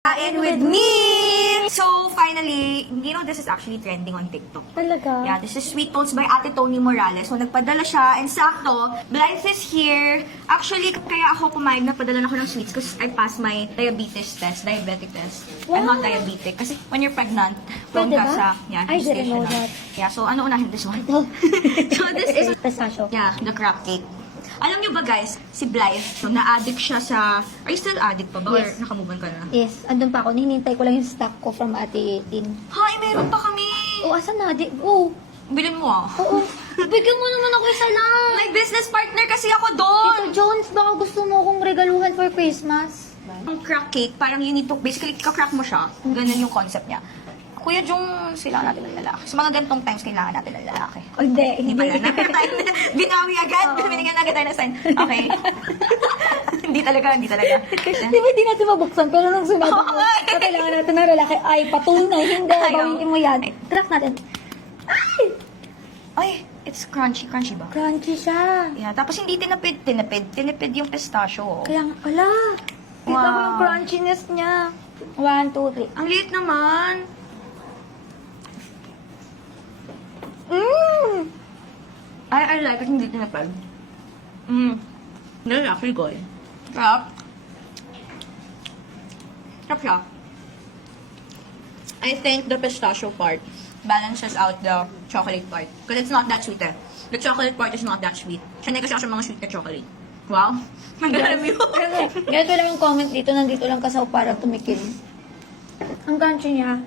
Kain with me! So, finally, you know, this is actually trending on TikTok. Talaga? Yeah, this is Sweet Tones by Ate Tony Morales. So, nagpadala siya, and sakto, Blythe is here. Actually, kaya ako pumayag na padala ako ng sweets because I passed my diabetic test. I'm not diabetic. Kasi when you're pregnant, prone Pwede ka ba? sa, yeah, I didn't know gestational. that. Yeah, so ano unahin this one? So, this is, Pistachio. yeah, the crab cake. Alam niyo ba guys, si Blythe, so, na-addict siya sa... Are you still addict pa ba? Yes. Or nakamove on ka na? Yes, andun pa ako. Hinintay ko lang yung stock ko from Ate Tin. Hi, meron pa kami! Oh, asan na? Oh, Bilhin mo ah. oo. Bigyan mo naman ako isa lang. May business partner kasi ako doon! Tito Jones, baka gusto mo akong regaluhan for Christmas. Ang crack cake, parang you need to... Basically, kakrak mo siya. Ganun yung concept niya. Kuya Jung, sila natin ng lalaki. Sa mga ganitong times, kailangan natin ng lalaki. Oh, hindi. Hindi pala na. Binawi agad. Binigyan na kita ng sign. Okay. Hindi talaga. Di ba di natin mabuksan? Pero nung sinabi mo, na kailangan natin ng lalaki, ay patunay. Hindi, bawiin mo yan. Crack natin. Ay! Ay, it's crunchy ba? Crunchy siya. Yeah, tapos hindi tinipid yung pistachio. Kaya nga, ala. Kita ko yung crunchiness niya. 1, 2, 3. Ang liit naman. I like it, hindi tinipid. This is actually good. Sarap. Sarap siya. I think the pistachio part balances out the chocolate part. Because it's not that sweet eh. The chocolate part is not that sweet. Sanay kasi ako sa mga sweet na chocolate. Wow. Mag-review. Guys, wala akong comment dito. Nandito lang kasi ako para tumikim. Ang crunchy niya.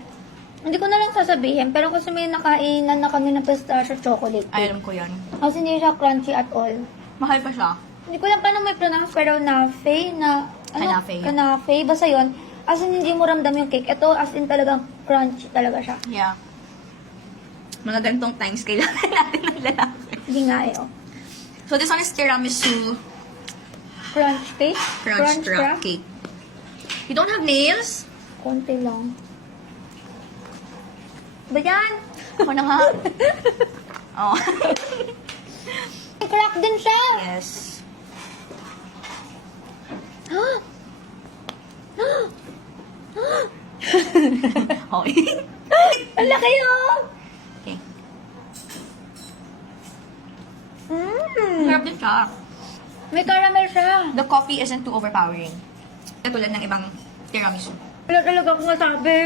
Hindi ko na lang sasabihin, pero kasi may nakainan na kami ng pistachio chocolate. Ay, alam ko yan. Kasi hindi siya crunchy at all. Mahal pa siya. Hindi ko lang paano may pronounce, pero nafe na... Kanafe. Kanafe. Basta yun. As in, hindi mo ramdam yung cake. Ito, as in talagang crunchy talaga siya. Yeah. Mga ganitong times kailangan natin ng lalaki. Hindi nga eh, oh. So this one is tiramisu Crunch cake? crunch crab cake. You don't have nails? Konti lang. Ba yan? Ako na nga. Oh. Crack din siya! Yes. Okay. Ang laki yun! Okay. Mmm! Sarap din siya. May caramel siya. The coffee isn't too overpowering. Katulad ng ibang tiramisu. Wala talaga akong masabi.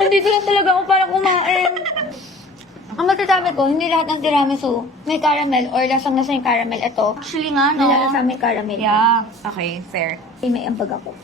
Andito lang talaga ako para kumain. Ang masasabi ko, hindi lahat ng tiramisu may caramel or lasang-lasa yung caramel. Ito, Actually nga, no? nilalasa may caramel. Yeah. Okay, fair. May ambag ako.